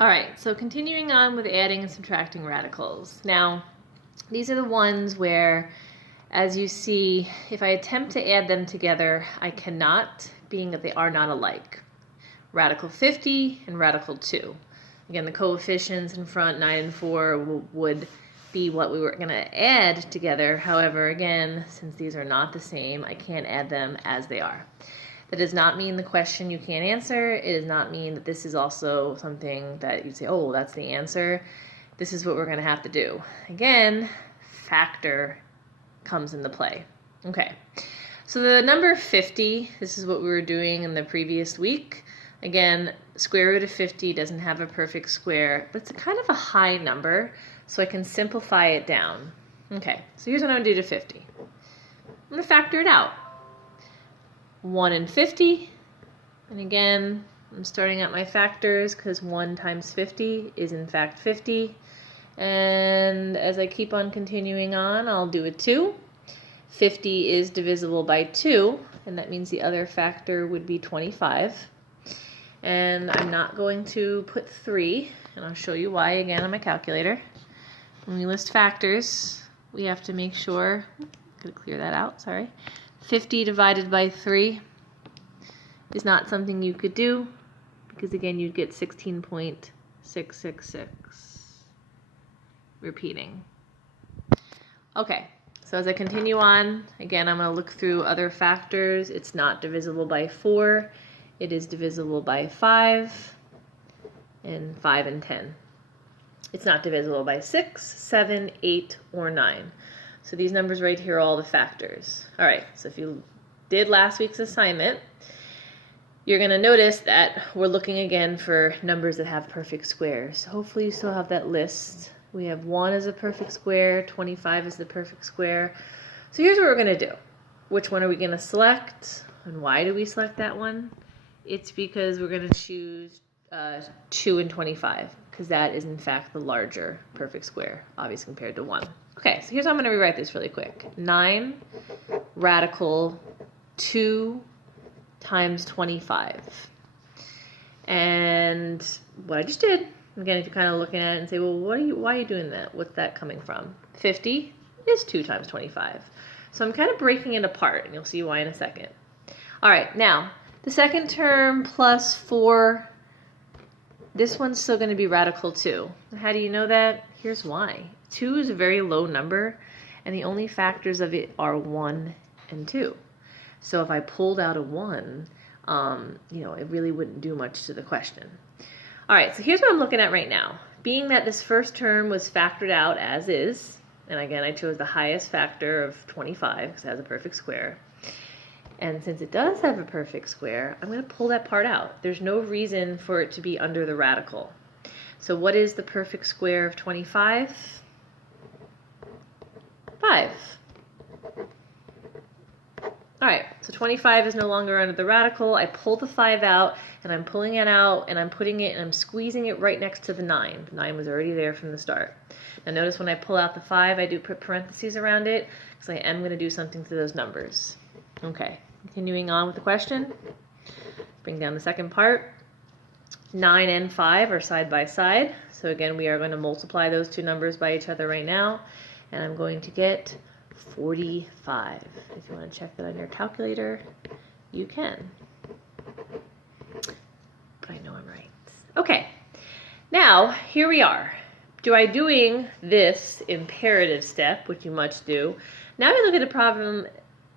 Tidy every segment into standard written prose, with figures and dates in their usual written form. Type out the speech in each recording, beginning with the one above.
All right, so continuing on with adding and subtracting radicals. Now, these are the ones where, as you see, if I attempt to add them together, I cannot, being that they are not alike. Radical 50 and radical 2. Again, the coefficients in front, 9 and 4, would be what we were going to add together. However, again, since these are not the same, I can't add them as they are. That does not mean the question you can't answer. It does not mean that this is also something that you'd say, oh, that's the answer. This is what we're going to have to do. Again, factor comes into play. Okay, so the number 50, this is what we were doing in the previous week. Again, square root of 50 doesn't have a perfect square, but it's a kind of a high number, so I can simplify it down. Okay, so here's what I'm going to do to 50. I'm going to factor it out. 1 and 50, and again, I'm starting at my factors because 1 times 50 is in fact 50, and as I keep on continuing on, I'll do a 2. 50 is divisible by 2, and that means the other factor would be 25, and I'm not going to put 3, and I'll show you why again on my calculator. When we list factors, we have to make sure, gotta clear that out, sorry. 50 divided by 3 is not something you could do because again you'd get 16.666 repeating. Okay, so as I continue on, again I'm going to look through other factors. It's not divisible by 4, it is divisible by 5 and 5 and 10. It's not divisible by 6, 7, 8, or 9. So these numbers right here are all the factors. All right, so if you did last week's assignment, you're going to notice that we're looking again for numbers that have perfect squares. So hopefully you still have that list. We have 1 as a perfect square, 25 is the perfect square. So here's what we're going to do. Which one are we going to select, and why do we select that one? It's because we're going to choose 2 and 25, because that is in fact the larger perfect square, obviously compared to 1. Okay, so here's how I'm going to rewrite this really quick. 9 radical 2 times 25. And what I just did, again, if you're kind of looking at it and say, well, why are you doing that? What's that coming from? 50 is 2 times 25. So I'm kind of breaking it apart, and you'll see why in a second. All right, now, the second term plus 4, this one's still going to be radical 2. How do you know that? Here's why. 2 is a very low number, and the only factors of it are 1 and 2. So if I pulled out a 1, it really wouldn't do much to the question. All right, so here's what I'm looking at right now. Being that this first term was factored out as is, and again, I chose the highest factor of 25 because it has a perfect square. And since it does have a perfect square, I'm going to pull that part out. There's no reason for it to be under the radical. So what is the perfect square of 25? 5. All right, so 25 is no longer under the radical. I pull the 5 out, and I'm pulling it out, and I'm putting it, and I'm squeezing it right next to the 9. The 9 was already there from the start. Now notice when I pull out the 5, I do put parentheses around it, because I am going to do something to those numbers. Okay, continuing on with the question. Bring down the second part. 9 and 5 are side by side. So again, we are going to multiply those two numbers by each other right now, and I'm going to get 45. If you want to check that on your calculator, you can. But I know I'm right. Okay, now here we are. Doing this imperative step, which you must do. Now we look at the problem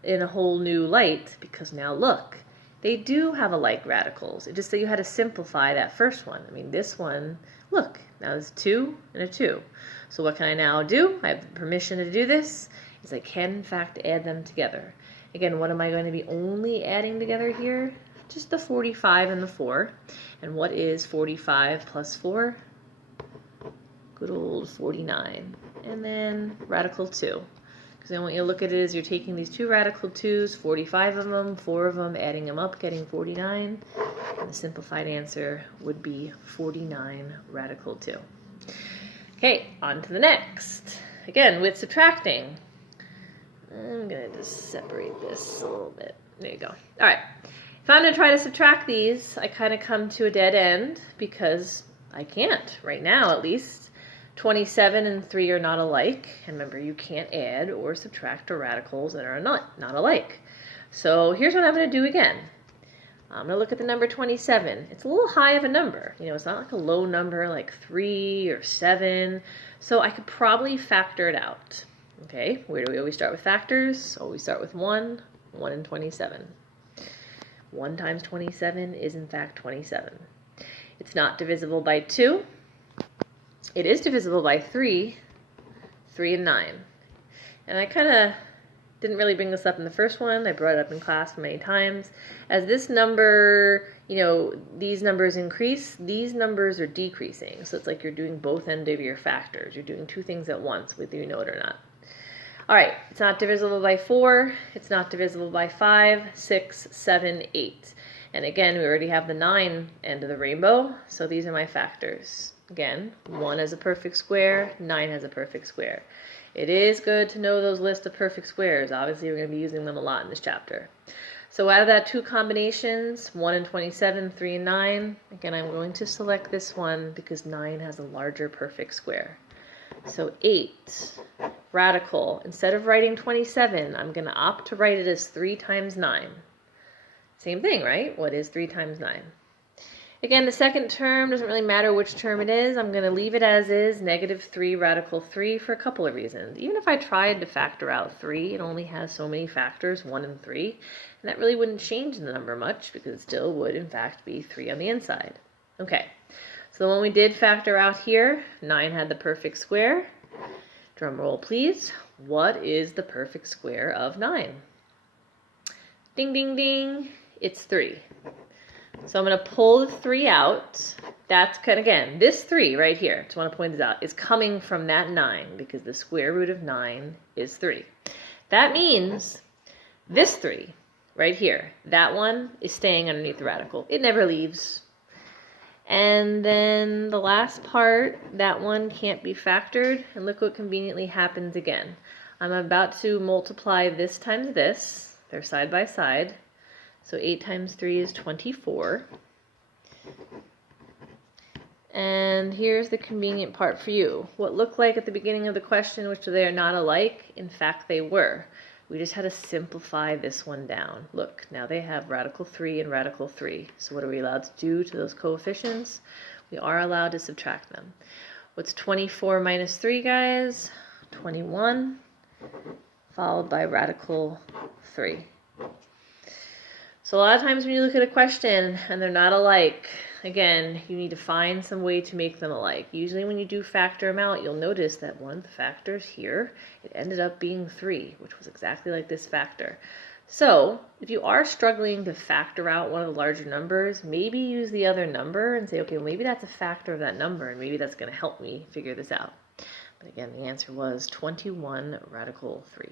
in a whole new light, because now look, they do have alike radicals. It just that you had to simplify that first one. I mean, this one, look, now there's 2 and a 2. So what can I now do? I have permission to do this. Is I can, in fact, add them together. Again, what am I going to be only adding together here? Just the 45 and the 4. And what is 45 plus 4? Good old 49. And then radical 2. Because I want you to look at it as you're taking these two radical 2's, 45 of them, 4 of them, adding them up, getting 49. And the simplified answer would be 49 radical 2. Okay, on to the next. Again, with subtracting. I'm going to just separate this a little bit. There you go. All right. If I'm going to try to subtract these, I kind of come to a dead end because I can't right now, at least. 27 and 3 are not alike. And remember, you can't add or subtract to radicals that are not alike. So here's what I'm going to do again. I'm going to look at the number 27. It's a little high of a number. You know, it's not like a low number like 3 or 7. So I could probably factor it out. Okay, where do we always start with factors? Always start with 1, 1 and 27. 1 times 27 is in fact 27. It's not divisible by 2. It is divisible by 3, 3 and 9. And I kind of didn't really bring this up in the first one. I brought it up in class many times. As this number, you know, these numbers increase, these numbers are decreasing. So it's like you're doing both ends of your factors. You're doing two things at once, whether you know it or not. All right, it's not divisible by 4. It's not divisible by 5, 6, 7, 8. And again, we already have the 9 end of the rainbow. So these are my factors. Again, 1 has a perfect square, 9 has a perfect square. It is good to know those lists of perfect squares. Obviously, we're going to be using them a lot in this chapter. So out of that two combinations, 1 and 27, 3 and 9, again, I'm going to select this one because 9 has a larger perfect square. So 8, radical. Instead of writing 27, I'm going to opt to write it as 3 times 9. Same thing, right? What is 3 times 9? Again, the second term doesn't really matter which term it is. I'm going to leave it as is, -3 radical 3, for a couple of reasons. Even if I tried to factor out 3, it only has so many factors, 1 and 3, and that really wouldn't change the number much because it still would, in fact, be 3 on the inside. Okay, so when we did factor out here, 9 had the perfect square. Drum roll, please. What is the perfect square of 9? Ding, ding, ding. It's 3. So I'm going to pull the 3 out. That's, again, this 3 right here, just want to point this out, is coming from that 9 because the square root of 9 is 3. That means this 3 right here, that one is staying underneath the radical. It never leaves. And then the last part, that one can't be factored. And look what conveniently happens again. I'm about to multiply this times this. They're side by side. So 8 times 3 is 24. And here's the convenient part for you. What looked like at the beginning of the question, which they are not alike, in fact they were. We just had to simplify this one down. Look, now they have radical 3 and radical 3. So what are we allowed to do to those coefficients? We are allowed to subtract them. What's 24 minus 3, guys? 21, followed by radical 3. So a lot of times when you look at a question and they're not alike, again, you need to find some way to make them alike. Usually when you do factor them out, you'll notice that one of the factors here, it ended up being 3, which was exactly like this factor. So if you are struggling to factor out one of the larger numbers, maybe use the other number and say, okay, well, maybe that's a factor of that number, and maybe that's going to help me figure this out. But again, the answer was 21 radical 3.